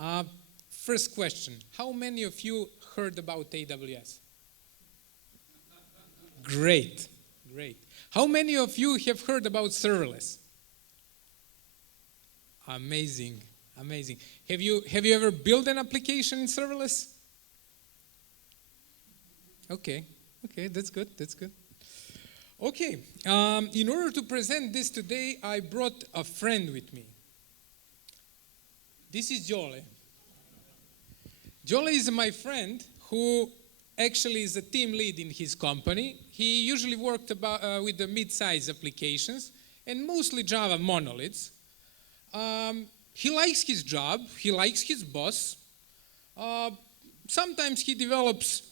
Uh, First question, how many of you heard about AWS? Great, great. How many of you have heard about serverless? Amazing, amazing. Have you ever built an application in serverless? Okay, that's good, that's good. Okay, in order to present this today, I brought a friend with me. This is Jole. Jole is my friend who actually is a team lead in his company. He usually worked with the mid-size applications and mostly Java monoliths. He likes his job, he likes his boss. Sometimes he develops,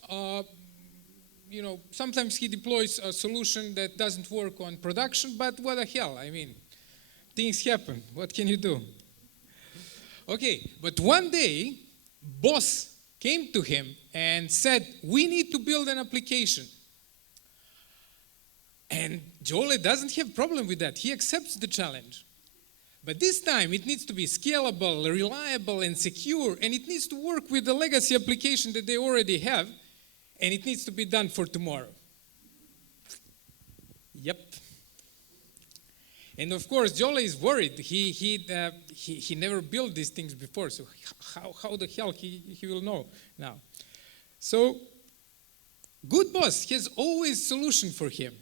sometimes he deploys a solution that doesn't work on production, but what the hell, I mean, things happen, what can you do? Okay, but one day, boss came to him and said, we need to build an application. And Jole doesn't have a problem with that. He accepts the challenge. But this time, it needs to be scalable, reliable, and secure, and it needs to work with the legacy application that they already have, and it needs to be done for tomorrow. Yep. And of course, Jole is worried. He never built these things before, so how the hell he will know now? So, good boss has always a solution for him.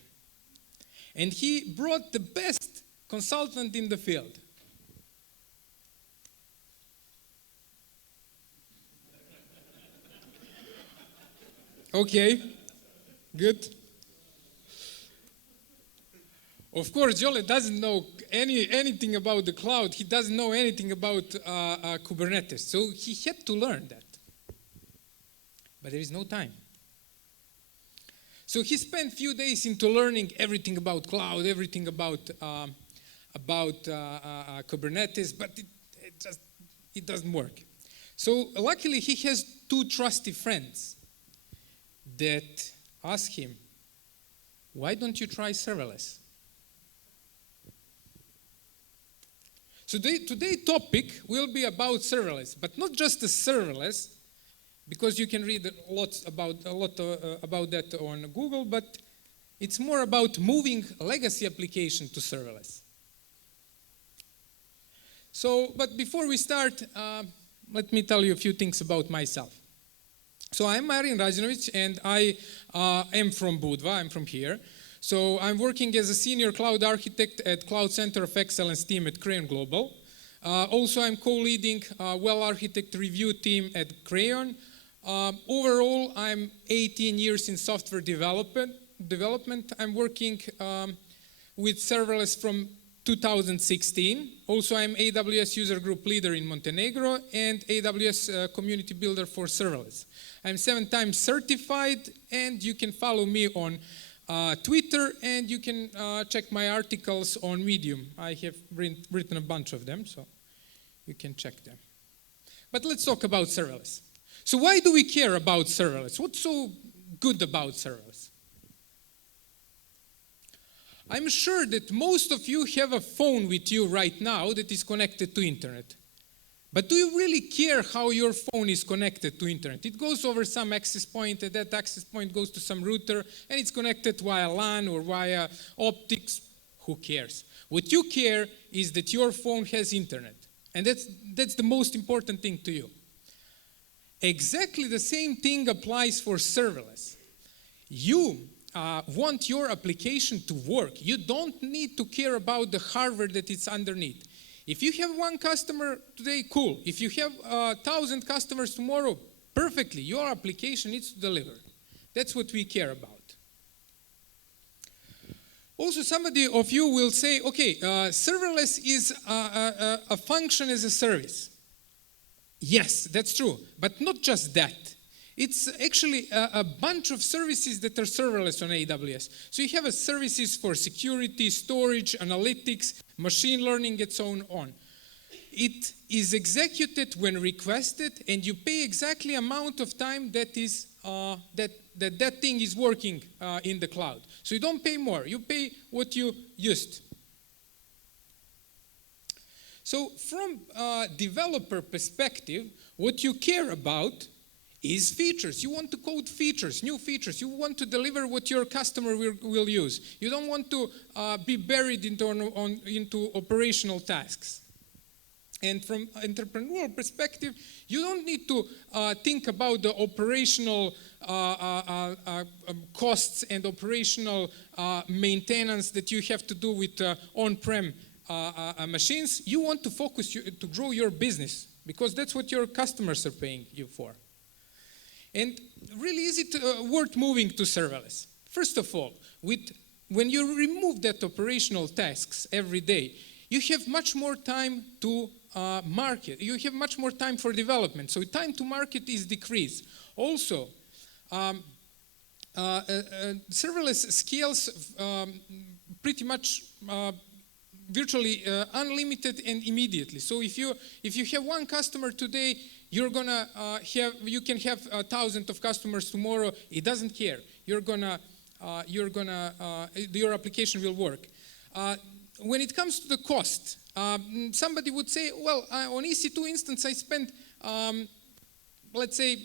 And he brought the best consultant in the field. Okay, good. Of course, Jole doesn't know anything about the cloud. He doesn't know anything about Kubernetes. So he had to learn that. But there is no time. So he spent a few days into learning everything about cloud, everything about Kubernetes, but it doesn't work. So luckily, he has two trusty friends that ask him, why don't you try serverless? So today's topic will be about serverless, but not just the serverless, because you can read a lot about that on Google, but it's more about moving legacy application to serverless. So, but before we start, let me tell you a few things about myself. So I'm Marin Radjenovic, and I am from Budva, I'm from here. So I'm working as a senior cloud architect at Cloud Center of Excellence team at Crayon Global. Also, I'm co-leading Well Architect review team at Crayon. Overall, I'm 18 years in software development. I'm working with serverless from 2016. Also, I'm AWS user group leader in Montenegro and AWS community builder for serverless. I'm 7 times certified, and you can follow me on Twitter, and you can check my articles on Medium. I have written a bunch of them, so you can check them. But let's talk about serverless. So why do we care about serverless? What's so good about serverless? I'm sure that most of you have a phone with you right now that is connected to internet. But do you really care how your phone is connected to internet? It goes over some access point, and that access point goes to some router, and it's connected via LAN or via optics. Who cares? What you care is that your phone has internet. And that's the most important thing to you. Exactly the same thing applies for serverless. You want your application to work. You don't need to care about the hardware that it's underneath. If you have 1 customer today, cool. If you have 1,000 customers tomorrow, perfectly. Your application needs to deliver. That's what we care about. Also, somebody of you will say, okay, serverless is a function as a service. Yes, that's true. But not just that. It's actually a bunch of services that are serverless on AWS. So you have services for security, storage, analytics, machine learning, and so on. It is executed when requested, and you pay exactly amount of time that is that thing is working in the cloud. So you don't pay more. You pay what you used. So from a developer perspective, what you care about is features. You want to code features, new features. You want to deliver what your customer will use. You don't want to be buried into operational tasks. And from entrepreneurial perspective, you don't need to think about the operational costs and operational maintenance that you have to do with on-prem machines. You want to focus to grow your business because that's what your customers are paying you for. And really, is it worth moving to serverless? First of all, when you remove that operational tasks every day, you have much more time to market. You have much more time for development. So time to market is decreased. Also, serverless scales pretty much virtually unlimited and immediately. So if you have one customer today, you can have thousands of customers tomorrow. It doesn't care. Your application will work. When it comes to the cost, somebody would say, well, on EC2 instance, I spent, let's say,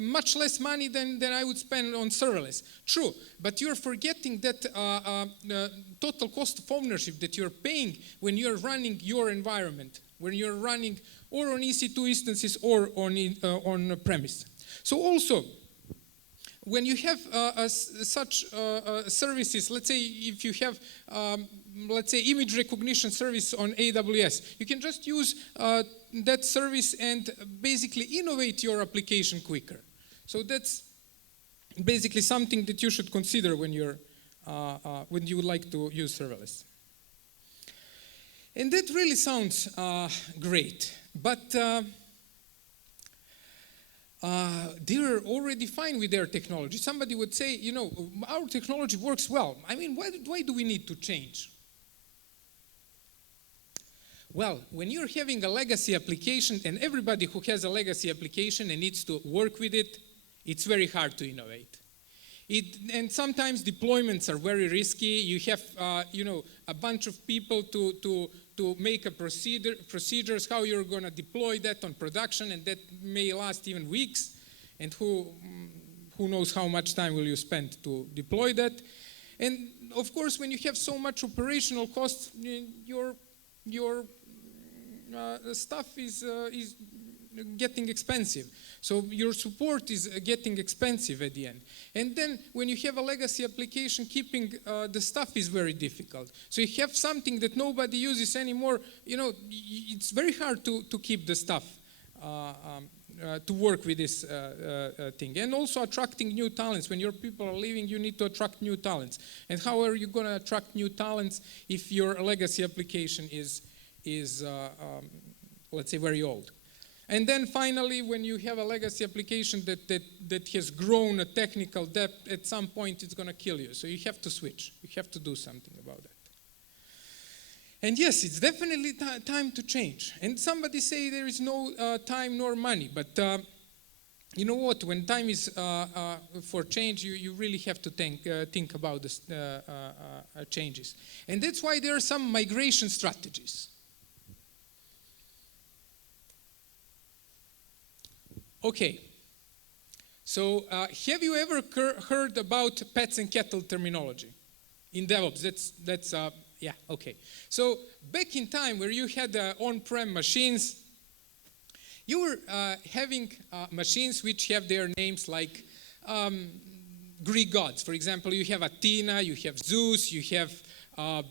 much less money than I would spend on serverless. True, but you're forgetting that total cost of ownership that you're paying when you're running your environment, when you're running or on EC2 instances or on premise. So also, when you have such services, let's say if you have, let's say, image recognition service on AWS, you can just use that service and basically innovate your application quicker. So that's basically something that you should consider when you would like to use serverless. And that really sounds great, but they're already fine with their technology. Somebody would say, you know, our technology works well. I mean, why do we need to change? Well, when you're having a legacy application, and everybody who has a legacy application and needs to work with it, it's very hard to innovate. And sometimes deployments are very risky. You have, you know, a bunch of people to make a procedures how you're going to deploy that on production, and that may last even weeks. And who knows how much time will you spend to deploy that? And of course, when you have so much operational costs, your stuff is getting expensive. So your support is getting expensive at the end. And then when you have a legacy application, keeping the stuff is very difficult. So you have something that nobody uses anymore, you know, it's very hard to keep the stuff, to work with this thing. And also attracting new talents. When your people are leaving, you need to attract new talents. And how are you going to attract new talents if your legacy application is let's say, very old? And then finally, when you have a legacy application that has grown a technical depth, at some point it's going to kill you. So you have to switch. You have to do something about that. And yes, it's definitely time to change. And somebody say there is no time nor money. But you know what? When time is for change, you really have to think about this, changes. And that's why there are some migration strategies. Okay, so have you ever heard about pets and kettle terminology in DevOps? That's yeah, okay. So back in time where you had on-prem machines, you were having machines which have their names like Greek gods. For example, you have Athena, you have Zeus, you have I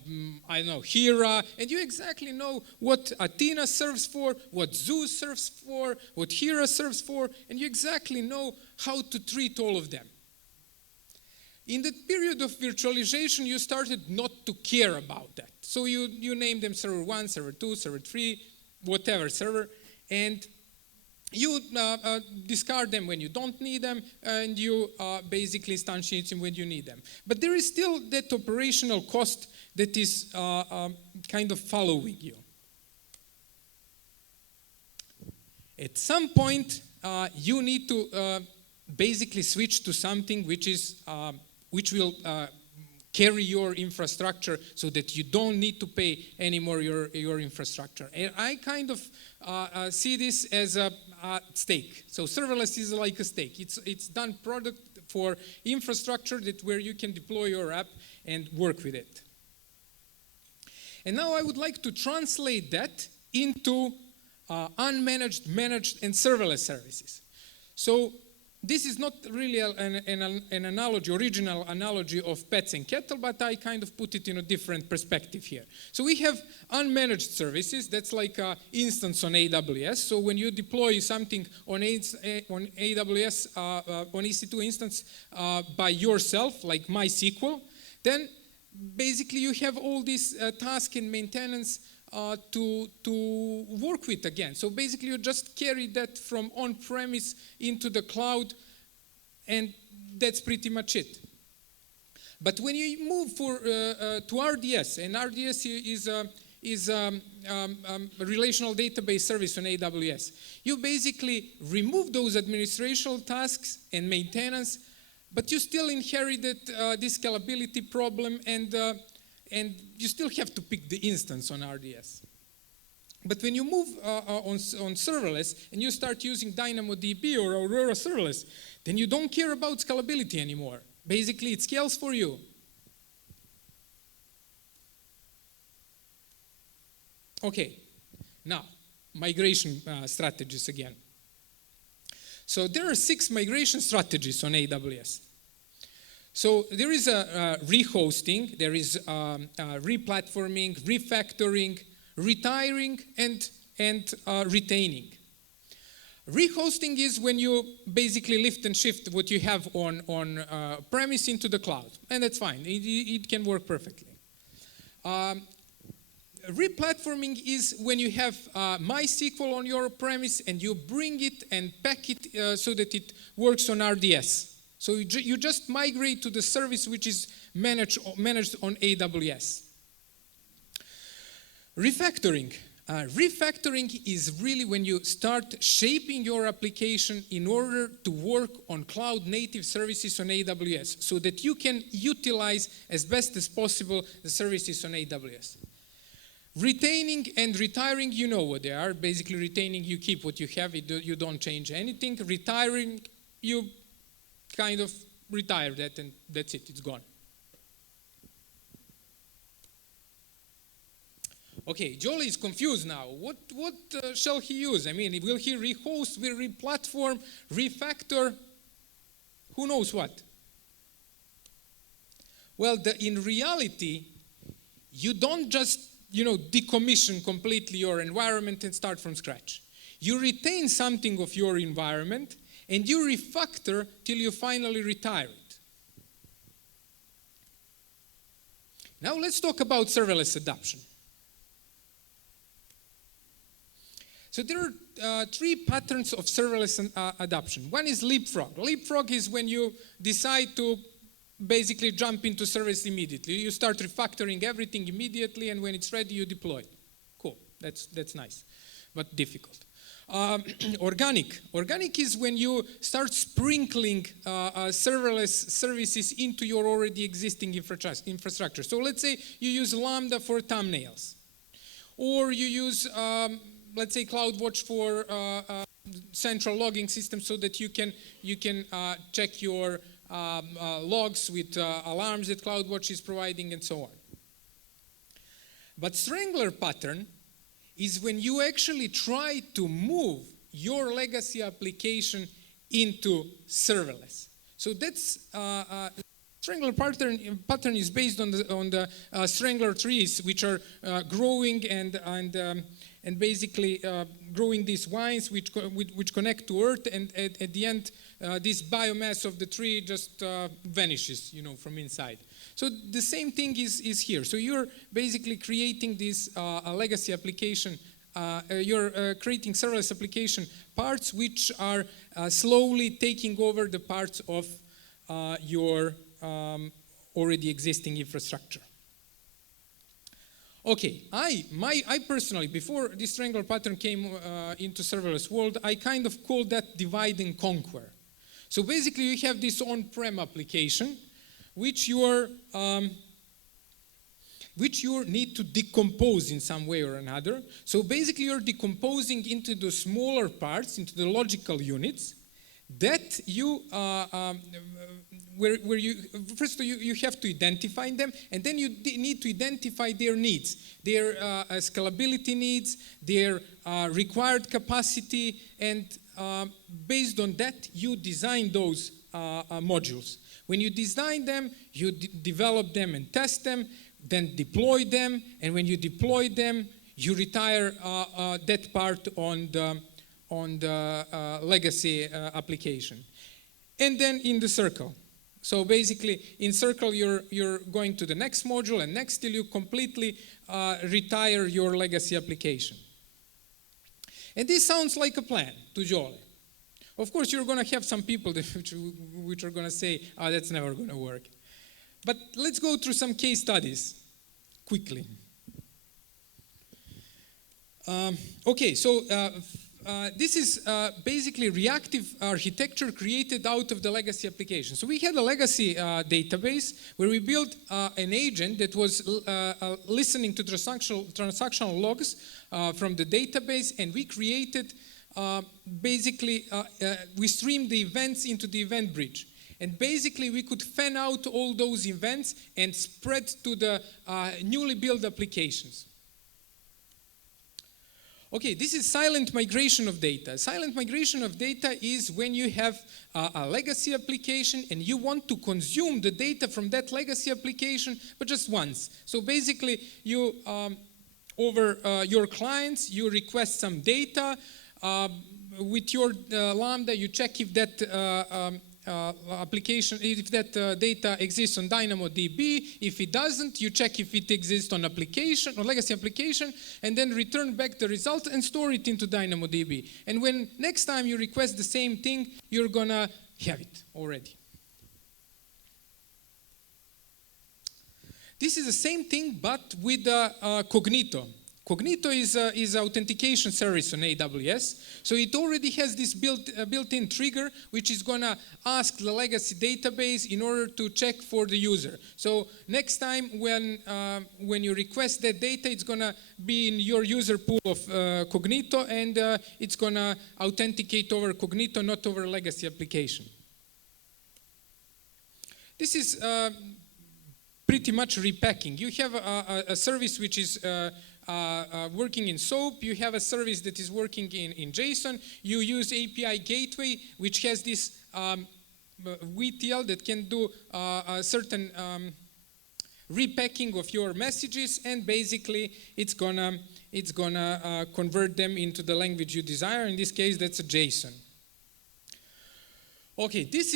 don't know, Hera, and you exactly know what Athena serves for, what Zeus serves for, what Hera serves for, and you exactly know how to treat all of them. In the period of virtualization, you started not to care about that. So you name them server 1, server 2, server 3, whatever server, and you discard them when you don't need them, and you basically instantiate them when you need them. But there is still that operational cost that is kind of following you. At some point, you need to basically switch to something which will carry your infrastructure so that you don't need to pay anymore your infrastructure. And I kind of see this as a steak. So serverless is like a steak. It's done product for infrastructure where you can deploy your app and work with it. And now I would like to translate that into unmanaged, managed, and serverless services. So this is not really an analogy, original analogy of pets and cattle, but I kind of put it in a different perspective here. So we have unmanaged services. That's like an instance on AWS. So when you deploy something on AWS, on EC2 instance by yourself, like MySQL, then basically you have all these tasks and maintenance to work with again. So basically you just carry that from on-premise into the cloud, and that's pretty much it. But when you move to RDS, and RDS is a relational database service on AWS, you basically remove those administrative tasks and maintenance, but you still inherited this scalability problem, and you still have to pick the instance on RDS. But when you move on serverless and you start using DynamoDB or Aurora Serverless, then you don't care about scalability anymore. Basically, it scales for you. Okay, now, migration strategies again. So there are 6 migration strategies on AWS. So there is a rehosting, there is replatforming, refactoring, retiring, and retaining. Rehosting is when you basically lift and shift what you have on premise into the cloud, and that's fine. It can work perfectly. Replatforming is when you have MySQL on your premise and you bring it and pack it so that it works on RDS. So you just migrate to the service which is managed on AWS. Refactoring. Refactoring is really when you start shaping your application in order to work on cloud-native services on AWS so that you can utilize as best as possible the services on AWS. Retaining and retiring, you know what they are. Basically, retaining, you keep what you have, you don't change anything. Retiring, you kind of retire that, and that's it, it's gone. Okay, Jolly is confused now. What shall he use? I mean, will he rehost, will replatform, refactor? Who knows what? Well, in reality, you don't just decommission completely your environment and start from scratch. You retain something of your environment and you refactor till you finally retire it. Now let's talk about serverless adoption. So there are 3 patterns of serverless adoption. One is leapfrog. Leapfrog is when you decide to basically jump into service immediately. You start refactoring everything immediately, and when it's ready, you deploy. Cool, that's nice, but difficult. Organic is when you start sprinkling serverless services into your already existing infrastructure. So let's say you use Lambda for thumbnails, or you use, let's say, CloudWatch for central logging system so that you can check your logs with alarms that CloudWatch is providing and so on. But Strangler pattern is when you actually try to move your legacy application into serverless. So that's Strangler pattern is based on the Strangler trees, which are growing and basically growing these vines which connect to earth, and at the end this biomass of the tree just vanishes, from inside. So the same thing is here. So you're basically creating this legacy application. You're creating serverless application parts which are slowly taking over the parts of your already existing infrastructure. Okay, I personally, before this Strangler pattern came into serverless world, I kind of called that divide and conquer. So basically you have this on-prem application which you need to decompose in some way or another. So basically you're decomposing into the smaller parts, into the logical units, that you, where you, first you have to identify them, and then you need to identify their needs, their scalability needs, their required capacity, and based on that, you design those modules. When you design them, you develop them and test them, then deploy them, and when you deploy them, you retire that part on the legacy application. And then in the circle. So basically, in circle, you're going to the next module, and next till you completely retire your legacy application. And this sounds like a plan to Jolly. Of course, you're going to have some people which are going to say, oh, that's never going to work. But let's go through some case studies quickly. Okay, so this is basically reactive architecture created out of the legacy application. So we had a legacy database where we built an agent that was listening to transactional logs from the database, and we created we streamed the events into the event bridge. And basically we could fan out all those events and spread to the newly built applications. Okay, this is silent migration of data. Silent migration of data is when you have a legacy application and you want to consume the data from that legacy application, but just once. So basically, you over your clients, you request some data. With your Lambda, you check if that application, if that data exists on DynamoDB. If it doesn't, you check if it exists on application or legacy application, and then return back the result and store it into DynamoDB. And when next time you request the same thing, you're gonna have it already. This is the same thing, but with Cognito. Cognito is an authentication service on AWS. So it already has this built-in trigger, which is going to ask the legacy database in order to check for the user. So next time when you request that data, it's going to be in your user pool of Cognito, and it's going to authenticate over Cognito, not over legacy application. This is pretty much repacking. You have a service which is working in SOAP, you have a service that is working in JSON, you use API Gateway, which has this WTL that can do a certain repacking of your messages, and basically it's gonna convert them into the language you desire. In this case, that's a JSON. Okay, this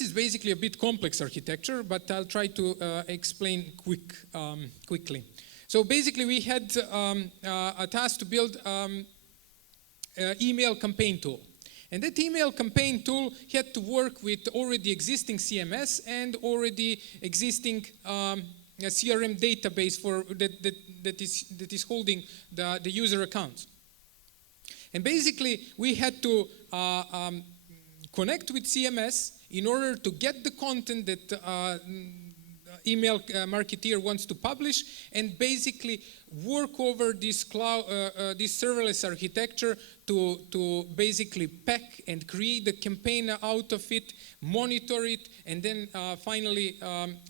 is basically a bit complex architecture, but I'll try to explain quickly. So basically we had a task to build email campaign tool. And that email campaign tool had to work with already existing CMS and already existing CRM database that is holding the user accounts. And basically we had to connect with CMS in order to get the content that email marketeer wants to publish, and basically work over this cloud, this serverless architecture to basically pack and create the campaign out of it, monitor it, and then finally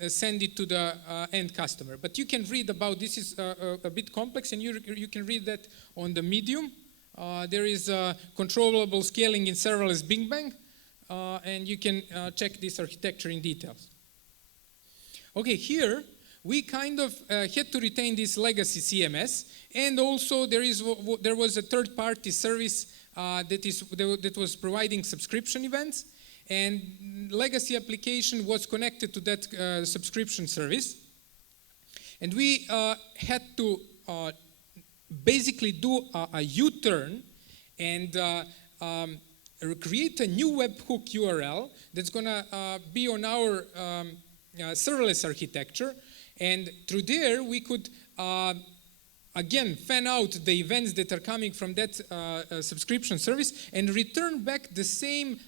send it to the end customer. But you can read about this is a bit complex, and you can read that on the Medium. There is controllable scaling in serverless Big Bang. And you can check this architecture in details. Okay, here we kind of had to retain this legacy CMS, and also there was a third-party service that was providing subscription events, and legacy application was connected to that subscription service, and we had to basically do a U-turn and create a new webhook URL that's going to be on our serverless architecture, and through there we could again fan out the events that are coming from that subscription service and return back the same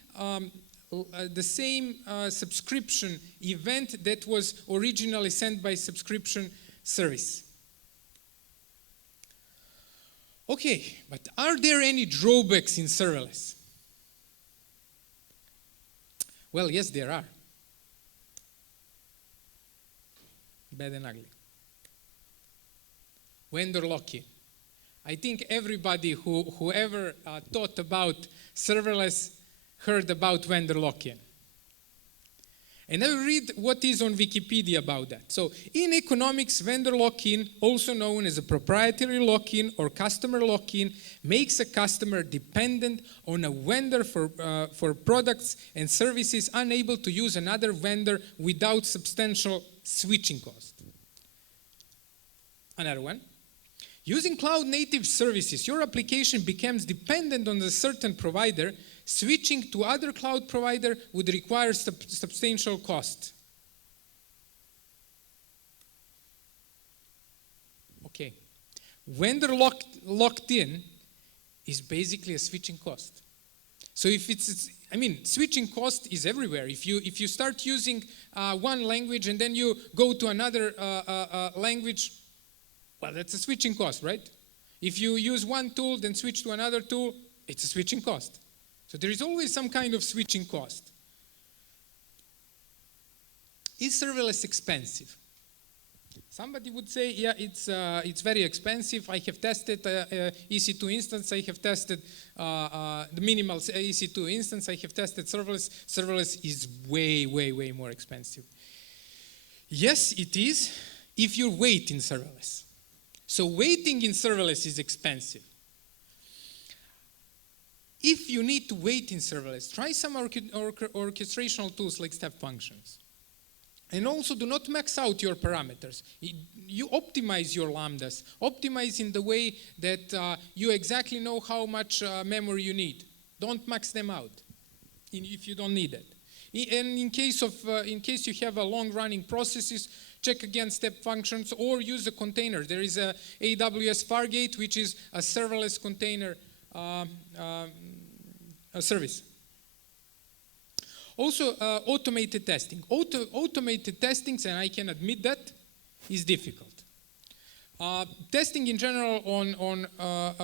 subscription event that was originally sent by subscription service. Okay, but are there any drawbacks in serverless? Well, yes, there are. Bad and ugly. Vendor lock-in. I think everybody who ever thought about serverless heard about vendor lock-in. And I will read what is on Wikipedia about that. So, in economics, vendor lock-in, also known as a proprietary lock-in or customer lock-in, makes a customer dependent on a vendor for products and services, unable to use another vendor without substantial switching cost. Another one. Using cloud-native services, your application becomes dependent on a certain provider. Switching to other cloud provider would require substantial cost. Okay. Vendor locked in is basically a switching cost. So if switching cost is everywhere. If you start using one language and then you go to another language, well, that's a switching cost, right? If you use one tool, then switch to another tool, it's a switching cost. So there is always some kind of switching cost. Is serverless expensive? Somebody would say, yeah, it's very expensive. I have tested EC2 instance. I have tested the minimal EC2 instance. I have tested serverless. Serverless is way, way, way more expensive. Yes, it is if you wait in serverless. So waiting in serverless is expensive. If you need to wait in serverless, try some orchestrational tools like step functions. And also do not max out your parameters. You optimize your lambdas. Optimize in the way that you exactly know how much memory you need. Don't max them out if you don't need it. And in case you have a long-running processes, check again step functions or use a container. There is a AWS Fargate, which is a serverless container a service. Also, automated testing. Automated testing, and I can admit that, is difficult. Testing in general on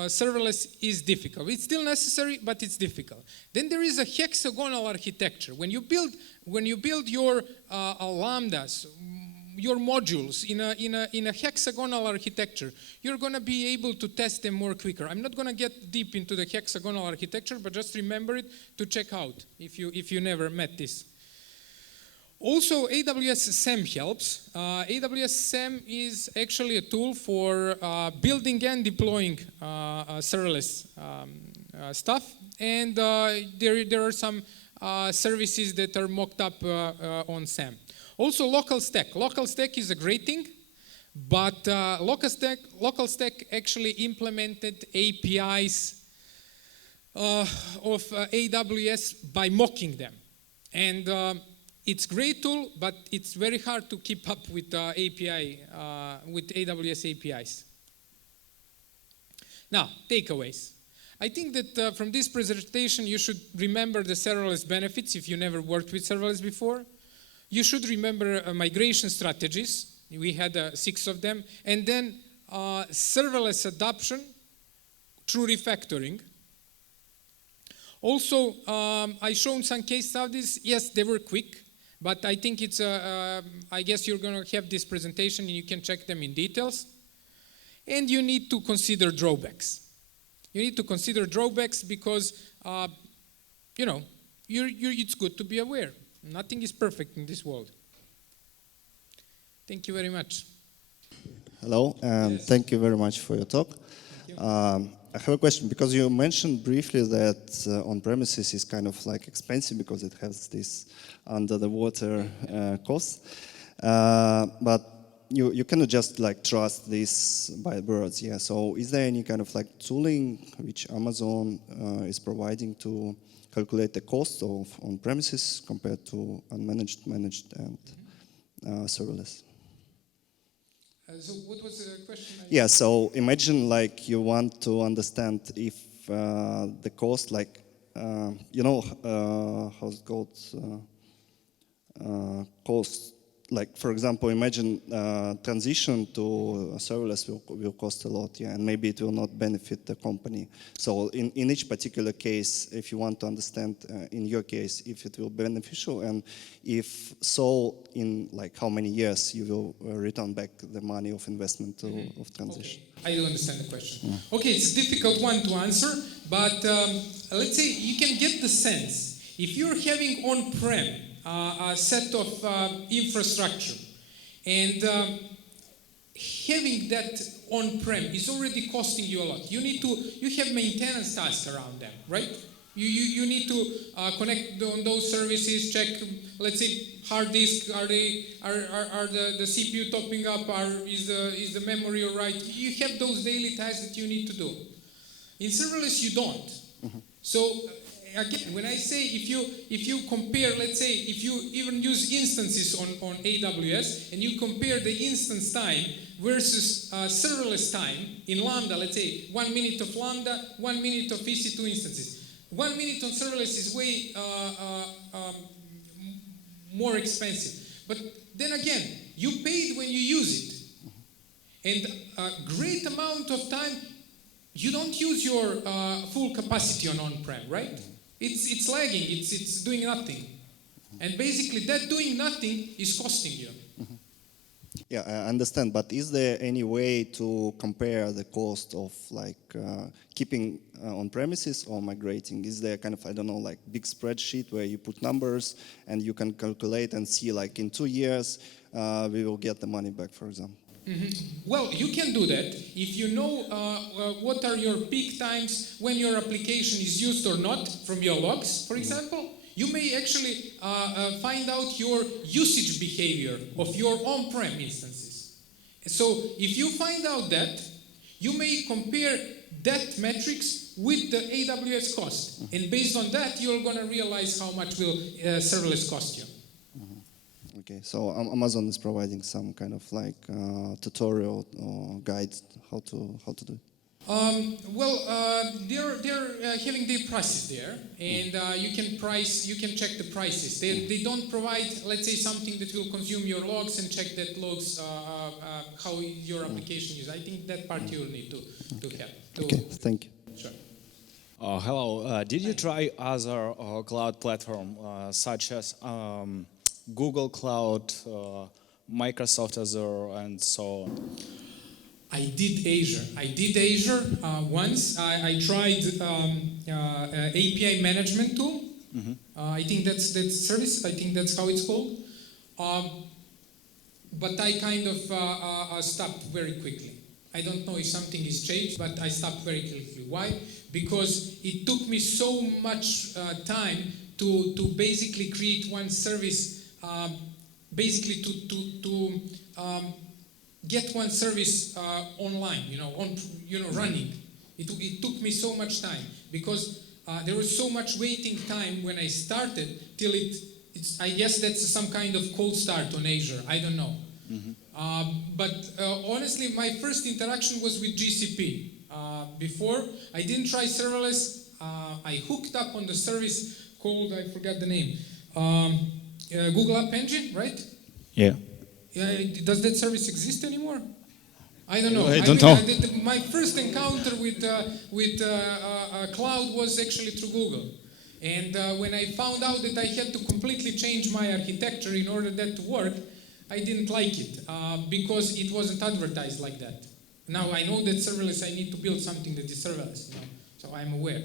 serverless is difficult. It's still necessary, but it's difficult. Then there is a hexagonal architecture. When you build your lambdas, your modules in a hexagonal architecture, you're going to be able to test them more quicker. I'm not going to get deep into the hexagonal architecture, but just remember it to check out if you never met this. Also, AWS SAM helps. AWS SAM is actually a tool for building and deploying serverless stuff, and there are some services that are mocked up on SAM. Also, local stack. Local stack is a great thing, but local stack actually implemented APIs of AWS by mocking them. And it's a great tool, but it's very hard to keep up with with AWS APIs. Now, takeaways. I think that from this presentation, you should remember the serverless benefits if you never worked with serverless before. You should remember migration strategies. We had 6 of them. And then serverless adoption through refactoring. Also, I shown some case studies. Yes, they were quick, but I think it's, I guess you're going to have this presentation and you can check them in details. And you need to consider drawbacks. You need to consider drawbacks because, it's good to be aware. Nothing is perfect in this world. Thank you very much. Hello, and yes. Thank you very much for your talk. I have a question, because you mentioned briefly that on-premises is kind of like expensive because it has this under-the-water cost. But you cannot just like trust this by words, yeah. So is there any kind of like tooling which Amazon is providing to calculate the cost of on-premises compared to unmanaged, managed, and serverless? So what was the question? Yeah, so imagine like you want to understand if the cost, like you know, how's it called? Cost. Like, for example, imagine transition to serverless will cost a lot, yeah, and maybe it will not benefit the company. So in each particular case, if you want to understand, in your case, if it will be beneficial, and if so, in like how many years you will return back the money of investment of transition. Okay. I do understand the question. Okay, it's a difficult one to answer, but let's say you can get the sense. If you're having on-prem a set of infrastructure, and having that on-prem is already costing you a lot. You have maintenance tasks around them, right? You need to connect on those services, check, let's say, hard disk, are the CPU topping up, is the memory all right? You have those daily tasks that you need to do. In serverless, you don't. So again, when I say if you compare, let's say, if you even use instances on AWS and you compare the instance time versus serverless time in Lambda, let's say 1 minute of Lambda, 1 minute of EC2 instances. 1 minute on serverless is way more expensive. But then again, you paid when you use it. And a great amount of time, you don't use your full capacity on-prem, right? It's lagging, it's doing nothing. And basically that doing nothing is costing you. Yeah, I understand, but is there any way to compare the cost of like keeping on premises or migrating? Is there kind of, I don't know, like big spreadsheet where you put numbers and you can calculate and see like in 2 years we will get the money back, for example? Well, you can do that if you know what are your peak times when your application is used or not from your logs, for example. You may actually find out your usage behavior of your on-prem instances. So if you find out that, you may compare that metrics with the AWS cost. And based on that, you're going to realize how much will serverless cost you. Okay, so Amazon is providing some kind of like tutorial or guide how to do it. They're having their prices there, and you can check the prices. They don't provide, let's say, something that will consume your logs and check that logs how your application is. I think that part you will need to have. Okay, thank you. Sure. Hello. Did you try other cloud platform such as Google Cloud, Microsoft Azure, and so on? I did Azure once. I tried API management tool. I think that's service. I think that's how it's called. But I kind of stopped very quickly. I don't know if something is changed, but I stopped very quickly. Why? Because it took me so much time to basically create one service. Basically to get one service online, running. It took me so much time because there was so much waiting time when I started till I guess that's some kind of cold start on Azure. I don't know. But honestly, my first interaction was with GCP. Before, I didn't try serverless. I hooked up on the service called, I forgot the name, Google App Engine, right? Yeah. Does that service exist anymore? I don't know. I don't know. My first encounter with cloud was actually through Google. And when I found out that I had to completely change my architecture in order that to work, I didn't like it because it wasn't advertised like that. Now I know that serverless, I need to build something that is serverless, so I'm aware.